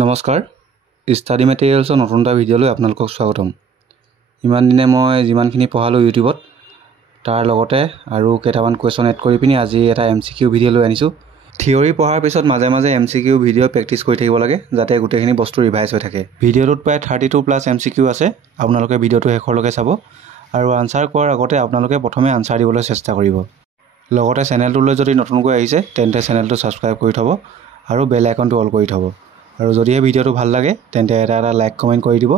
নমস্কাৰ ষ্টাডি মেটেৰিয়েলছৰ নতুন এটা ভিডিঅ'লৈ আপোনালোকক স্বাগতম। ইমান দিনে মই যিমানখিনি পঢ়ালোঁ ইউটিউবত তাৰ লগতে আৰু কেইটামান কুৱেশ্যন এড কৰি পিনি আজি এটা MCQ ভিডিঅ' লৈ আনিছোঁ। থিয়ৰি পঢ়াৰ পিছত মাজে মাজে MCQ ভিডিঅ' প্ৰেক্টিছ কৰি থাকিব লাগে যাতে গোটেইখিনি বস্তু ৰিভাইজ হৈ থাকে। ভিডিঅ'টোত প্ৰায় 32+ MCQ আছে। আপোনালোকে ভিডিঅ'টো শেষলৈকে চাব আৰু আনচাৰ কৰাৰ আগতে আপোনালোকে প্ৰথমে আনচাৰ দিবলৈ চেষ্টা কৰিব। লগতে চেনেলটোলৈ যদি নতুনকৈ আহিছে তেন্তে চেনেলটো ছাবস্ক্ৰাইব কৰি থ'ব আৰু বেল আইকনটো অল কৰি থ'ব। আৰু যদিহে ভিডিঅ'টো ভাল লাগে তেন্তে এটা লাইক কমেণ্ট কৰি দিব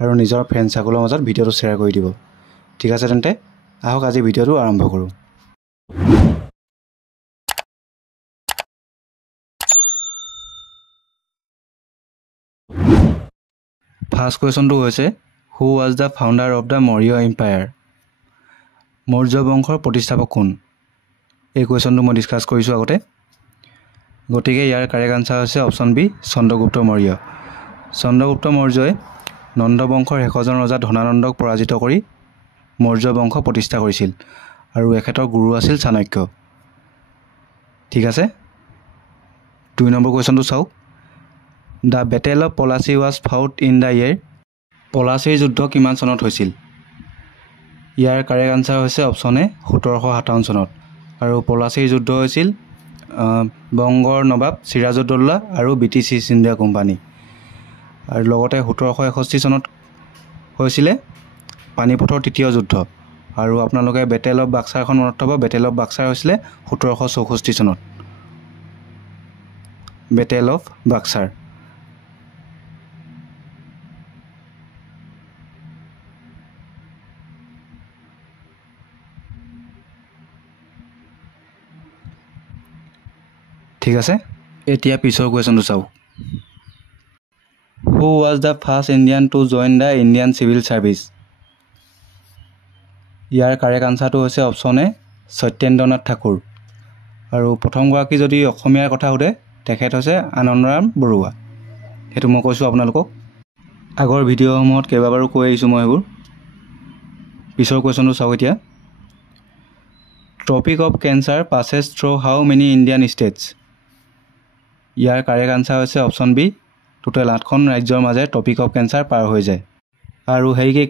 আৰু নিজৰ ফ্ৰেণ্ড সাৰ্কলৰ মাজত ভিডিঅ'টো শ্বেয়াৰ কৰি দিব। ঠিক আছে তেন্তে আহক আজি ভিডিঅ'টো আৰম্ভ কৰোঁ। ফাৰ্ষ্ট কুৱেশ্যনটো হৈছে who was the founder of the Maurya empire? Maurya বংশৰ প্ৰতিষ্ঠাপক কোন? এই কুৱেশ্যনটো মই ডিছকাছ কৰিছোঁ আগতে, গতিকে ইয়াৰ কাৰেক্ট আনচাৰ হৈছে অপশ্যন বি চন্দ্ৰগুপ্ত মৌৰ্য। চন্দ্ৰগুপ্ত মৌৰ্যই নন্দ বংশৰ শেষৰজন ৰজা ধনানন্দক পৰাজিত কৰি মৌৰ্য বংশ প্ৰতিষ্ঠা কৰিছিল আৰু এখেতৰ গুৰু আছিল চাণক্য। ঠিক আছে, 2 নম্বৰ কুৱেশ্যনটো চাওক। The battle of Plassey was fought in the year? পলাচীৰ যুদ্ধ কিমান চনত হৈছিল? ইয়াৰ কাৰেক্ট আনচাৰ হৈছে অপশ্যন এ 1757 চনত। আৰু পলাচীৰ যুদ্ধ হৈছিল বংগৰ নবাব চিৰাজউদ্দৌলা আৰু ব্ৰিটিছ ইষ্ট ইণ্ডিয়া কোম্পানী। আৰু লগতে 1761 চনত হৈছিলে পানীপথৰ তৃতীয় যুদ্ধ। আৰু আপোনালোকে বেটেল অফ বাক্সাৰখন মনত থ'ব, বেটেল অফ বাক্সাৰ হৈছিলে 1764 চনত। বেটেল অফ বাক্সাৰ। ঠিক আছে, এতিয়া পিছৰ কুৱেশ্যনটো চাওক। Who was the first Indian to join the Indian civil service? ইয়াৰ কাৰেক্ট আনচাৰটো হৈছে অপশ্যন এ সত্যেন্দ্ৰনাথ ঠাকুৰ। আৰু প্ৰথমগৰাকী যদি অসমীয়াৰ কথা সোধে তেখেত হৈছে আনন্দৰাম বৰুৱা। সেইটো মই কৈছোঁ আপোনালোকক, আগৰ ভিডিঅ'সমূহত কেইবাবাৰো কৈ আহিছোঁ মই এইবোৰ। পিছৰ কুৱেশ্যনটো চাওক এতিয়া। Tropic of cancer passes through how many Indian states? Year correct answer হৈছে অপশ্যন বি টোটেল 8খন ৰাজ্যৰ মাজে ট্ৰপিক অফ কেঞ্চাৰ পাৰ হৈ যায়। আৰু সেইকেই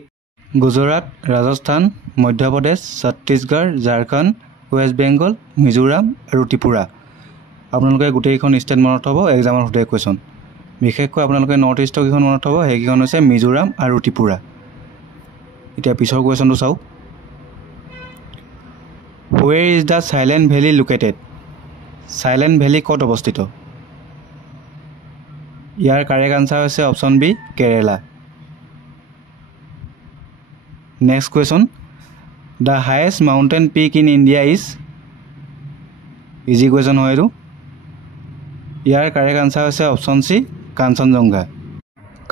গুজৰাট, ৰাজস্থান, মধ্যপ্ৰদেশ, ছত্তীশগড়, ঝাৰখণ্ড, ৱেষ্ট বেংগল, মিজোৰাম আৰু ত্ৰিপুৰা। আপোনালোকে গোটেইকেইখন ষ্টেট মনত থ'ব, এক্সামত সোধে কুৱেশ্যন। বিশেষকৈ আপোনালোকে নৰ্থ ইষ্টৰ কেইখন মনত থ'ব, সেইকেইখন হৈছে মিজোৰাম আৰু ত্ৰিপুৰা। এতিয়া পিছৰ কুৱেশ্যনটো চাওক। Where is the Silent Valley located? Silent Valley ক'ত অৱস্থিত? ইয়াৰ কাৰেক্ট আনচাৰ হৈছে option B Kerala. Next question. The highest mountain peak in India is? Easy question হয় এইটো। ইয়াৰ কাৰেক্ট আনচাৰ হৈছে অপশ্যন চি কাঞ্চনজংঘা।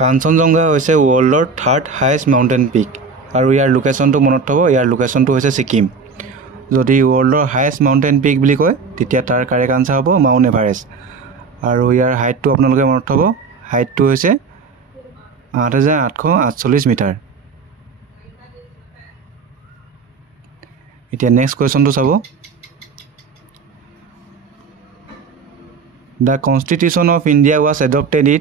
কাঞ্চনজংঘা হৈছে ৱৰ্ল্ডৰ 3rd হায়েষ্ট মাউণ্টেইন পিক আৰু ইয়াৰ লোকেশ্যনটো মনত থ'ব, ইয়াৰ লোকেশ্যনটো হৈছে ছিকিম। যদি ৱৰ্ল্ডৰ হায়েষ্ট মাউণ্টেইন পিক বুলি কয় তেতিয়া তাৰ কাৰেক্ট আনচাৰ হ'ব মাউণ্ট এভাৰেষ্ট। আৰু ইয়াৰ হাইটটো আপোনালোকে মনত থ'ব, হাইটটো হৈছে 8848 মিটাৰ। এতিয়া নেক্সট কুৱেশ্যনটো চাব। The constitution of India was adopted in?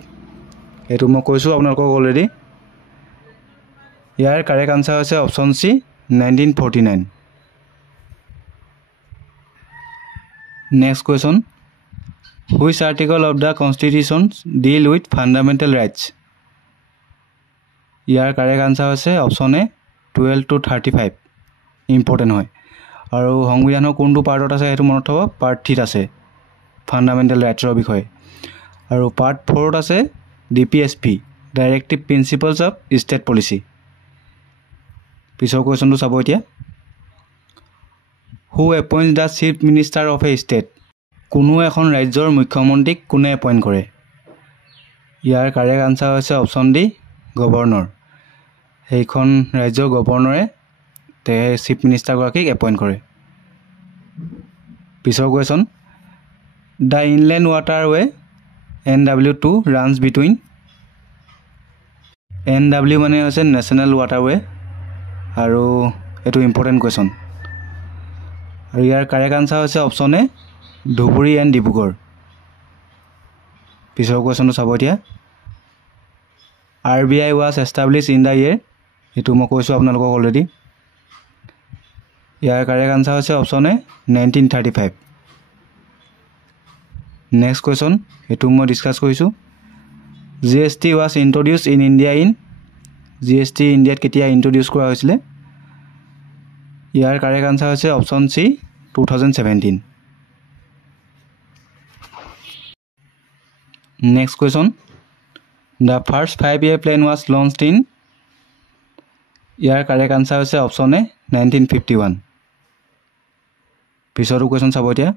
এইটো মই কৈছোঁ আপোনালোকক অলৰেডি। ইয়াৰ কাৰেক্ট আনচাৰ হৈছে option C 1949। Next question. Which article of the constitution deal with fundamental rights? ইয়াৰ কাৰেক্ট আনচাৰ হৈছে অপশ্যন এ 12 to 35। ইম্পৰ্টেণ্ট হয়। আৰু সংবিধানৰ কোনটো পাৰ্টত আছে সেইটো মনত থ'ব, পাৰ্ট 3ত আছে ফাণ্ডামেণ্টেল ৰাইটছৰ বিষয়ে। আৰু পাৰ্ট 4ত আছে DPSP directive principles of state policy. পিছৰ কুৱেশ্যনটো চাব এতিয়া। Who appoints the chief minister of a state? কোনো এখন ৰাজ্যৰ মুখ্যমন্ত্ৰীক কোনে এপইণ্ট কৰে? ইয়াৰ কাৰেক্ট আনচাৰ হৈছে অপশ্যন ডি গভৰ্ণৰ। সেইখন ৰাজ্যৰ গভৰ্ণৰে চিফ মিনিষ্টাৰগৰাকীক এপইণ্ট কৰে। পিছৰ question. The inland waterway NW2 runs between? NW মানে হৈছে নেশ্যনেল ৱাটাৰৱে আৰু এইটো ইম্পৰ্টেণ্ট কুৱেশ্যন। আৰু ইয়াৰ কাৰেক্ট আনচাৰ হৈছে option A Dhubri and Dibrugarh. পিছৰ কুৱেশ্যনটো চাব এতিয়া। RBI was established in the year? এইটো মই কৈছোঁ আপোনালোকক অলৰেডি। ইয়াৰ কাৰেক্ট আনসাৰ হৈছে অপশ্যন এ 1935। নেক্সট কুৱেশ্যন, এইটো মই ডিছকাছ কৰিছোঁ। GST was introduced in India in? GST ইণ্ডিয়াত কেতিয়া ইন্ট্ৰডিউচ কৰা হৈছিলে? ইয়াৰ কাৰেক্ট আনসাৰ হৈছে option C 2017। Next question, the first 5-year plan was launched in? Year correct answer হৈছে অপশ্যন এ 1951। পিছৰ কুৱেশ্যন চাব এতিয়া।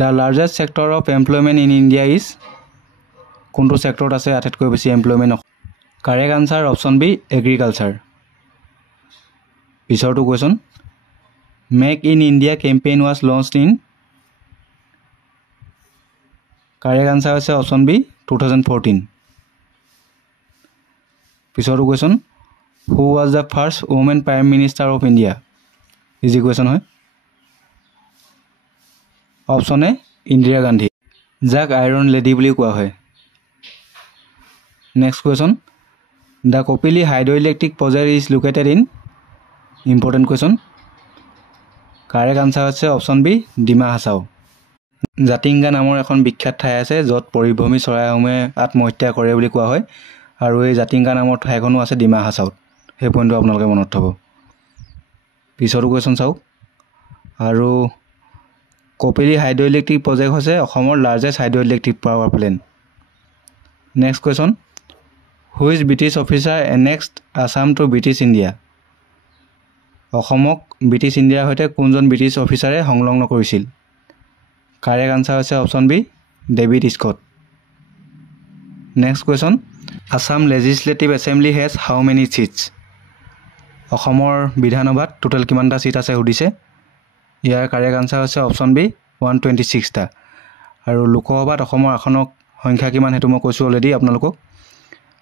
The largest sector of employment in India is? কোনটো সেক্টৰত আছে আটাইতকৈ বেছি employment? Correct answer option B agriculture. পিছৰটো question, make in India campaign was launched in? Correct answer হৈছে অপশ্যন বি 2014। পিছৰটো question, who was the first woman prime minister of India? Easy question হয়। Option A Indira Gandhi, যাক iron lady বুলি কোৱা হয়। Next question, the Kopili hydroelectric project is located in? Important question. Correct answer হৈছে option B Dima Hasao. Jatinga নামৰ এখন বিখ্যাত ঠাই আছে য'ত পৰিভ্ৰমী চৰাইসমূহে আত্মহত্যা কৰে বুলি কোৱা হয়, আৰু এই জাতিংগা নামৰ ঠাইখনো আছে ডিমা হাছাওত। সেই পইণ্টটো আপোনালোকে মনত থ'ব। পিছৰটো কুৱেশ্যন চাওক। আৰু কপিলী হাইড্ৰ ইলেক্ট্ৰিক প্ৰজেক্ট হৈছে অসমৰ largest hydroelectric power plant. Next question, which British officer annexed Assam to British India? অসমক ব্ৰিটিছ ইণ্ডিয়াৰ সৈতে কোনজন ব্ৰিটিছ অফিচাৰে সংলগ্ন কৰিছিল? কাৰেক্ট আনসাৰ হৈছে option B David Scott. Next question, Assam legislative assembly has how many seats? অসমৰ বিধানসভাত টোটেল কিমানটা ছিট আছে সুধিছে। ইয়াৰ কাৰেক্ট আনসাৰ হৈছে অপশ্যন বি 126টা। আৰু লোকসভাত অসমৰ আসনৰ সংখ্যা কিমান সেইটো মই কৈছোঁ অলৰেডি আপোনালোকক।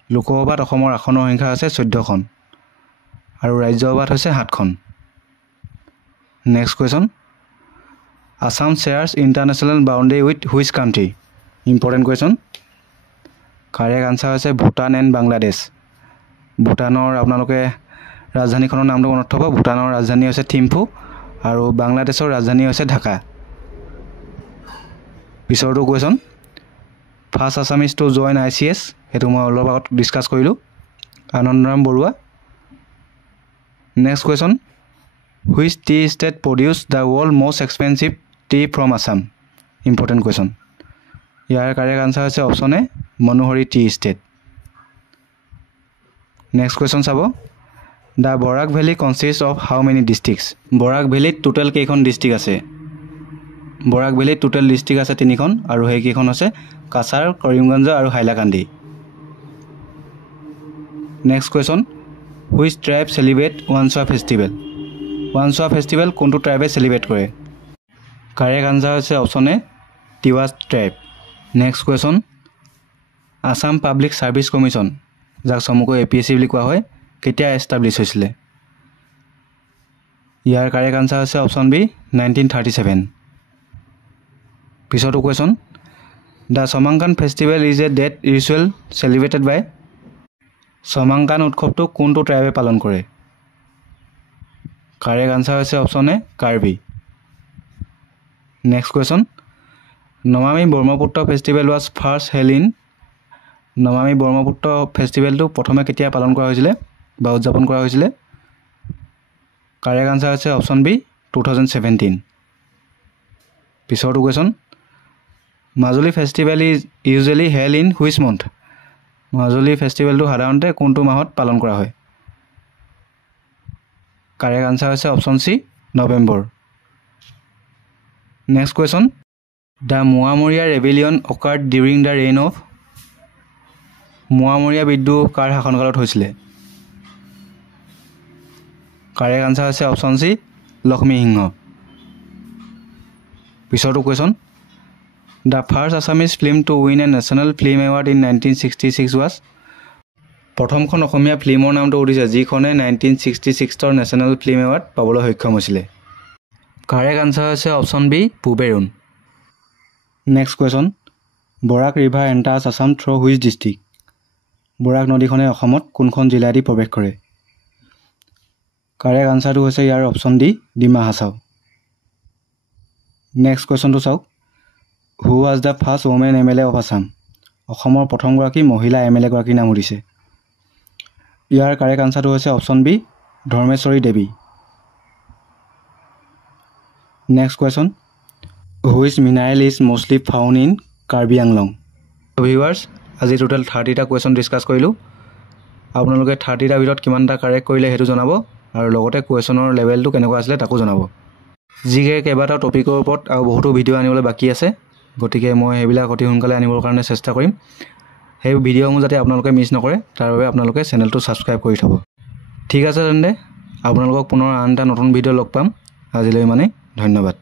লোকসভাত অসমৰ আসনৰ সংখ্যা আছে 14খন, আৰু ৰাজ্যসভাত হৈছে 7খন। Next question, Assam shares international boundary with which country? Important question. Correct answer হৈছে ভূটান এণ্ড বাংলাদেশ। ভূটানৰ আপোনালোকে ৰাজধানীখনৰ নামটো মনত থ'ব। ভূটানৰ ৰাজধানী হৈছে থিম্ফু, আৰু বাংলাদেশৰ ৰাজধানী হৈছে ঢাকা। পিছৰটো question, first Assamese to join ICS? সেইটো মই অলপ আগত ডিছকাছ কৰিলোঁ, Anandaram Barua. Next question, which tea estate produce the world most expensive tea from Assam? Important question. ইয়াৰ কাৰেক্ট আনসাৰ হৈছে option A Manohari tea estate. Next question চাব। The Barak valley consist of how many districts? Barak ভেলীত total কেইখন district আছে? বৰাক ভেলীত total district আছে 3খন, আৰু সেইকেইখন হৈছে কাছাৰ, কৰিমগঞ্জ আৰু Hailakandi. Next question, which tribe celebrate Wanchuwa festival? Wanchuwa festival কোনটো ট্ৰাইবে চেলিব্ৰেট কৰে? কাৰেক্ট আনসাৰ হৈছে option A Tiwa tribe. Next question, Assam public service commission, যাক চমুকৈ APSC বুলি কোৱা হয়, কেতিয়া এষ্টাব্লিছ হৈছিলে? ইয়াৰ কাৰেক্ট আনসাৰ হৈছে অপশ্যন বি 1937। পিছৰটো question, the Chomangkan festival is a death ritual celebrated by? Chomangkan উৎসৱটো কোনটো ট্ৰাইবে পালন কৰে? কাৰেক্ট আনসাৰ হৈছে option A Karbi. Next question, Namami Brahmaputra festival was first held in? Namami Brahmaputra ফেষ্টিভেলটো প্ৰথমে কেতিয়া পালন কৰা হৈছিলে বা উদযাপন কৰা হৈছিলে? কাৰেক্ট আনসাৰ হৈছে অপশ্যন বি 2017। পিছৰটো question, Majuli festival is usually held in which month? Majuli ফেষ্টিভেলটো সাধাৰণতে কোনটো মাহত পালন কৰা হয়? কাৰেক্ট আনসাৰ হৈছে option C November. Next question, the Moamoria rebellion occurred during the reign of? Moamoria বিদ্ৰোহ কাৰ শাসনকালত হৈছিলে? কাৰেক্ট আনসাৰ হৈছে অপশ্যন চি লক্ষ্মী সিংহ। পিছৰটো question, the first Assamese film to win a national film award in 1966 was? প্ৰথমখন অসমীয়া ফিল্মৰ নামটো সুধিছে যিখনে 1966ৰ নেশ্যনেল ফিল্ম এৱাৰ্ড পাবলৈ সক্ষম হৈছিলে। কাৰেক্ট আনসাৰ হৈছে option B Puberun. Next question, Barak river enters Assam through which district? Barak নদীখনে অসমত কোনখন জিলাইদি প্ৰৱেশ কৰে? কাৰেক্ট আনচাৰটো হৈছে ইয়াৰ option D Dima Hasao. Next কুৱেশ্যনটো চাওক। Who was the first woman MLA of Assam? অসমৰ প্ৰথমগৰাকী মহিলা MLA গৰাকীৰ নাম সুধিছে। ইয়াৰ কাৰেক্ট আনচাৰটো হৈছে option B Dharmeswari Devi. Next question. Which mineral is mostly found in Karbi Anglong? Viewers, আজি টোটেল 30টা কুৱেশ্যন ডিছকাছ কৰিলোঁ। আপোনালোকে 30টাৰ ভিতৰত কিমানটা কাৰেক্ট কৰিলে সেইটো জনাব আৰু লগতে কুৱেশ্যনৰ লেভেলটো কেনেকুৱা আছিলে তাকো জনাব। যিকে কেইবাটাও টপিকৰ ওপৰত আৰু বহুতো ভিডিঅ' আনিবলৈ বাকী আছে, গতিকে মই সেইবিলাক অতি সোনকালে আনিবৰ কাৰণে চেষ্টা কৰিম। সেই ভিডিঅ'সমূহ যাতে আপোনালোকে মিছ নকৰে তাৰ বাবে আপোনালোকে চেনেলটো ছাবস্ক্ৰাইব কৰি থ'ব। ঠিক আছে তেন্তে আপোনালোকক পুনৰ আন এটা নতুন ভিডিঅ' লগ পাম। আজিলৈ মানে ধন্যবাদ।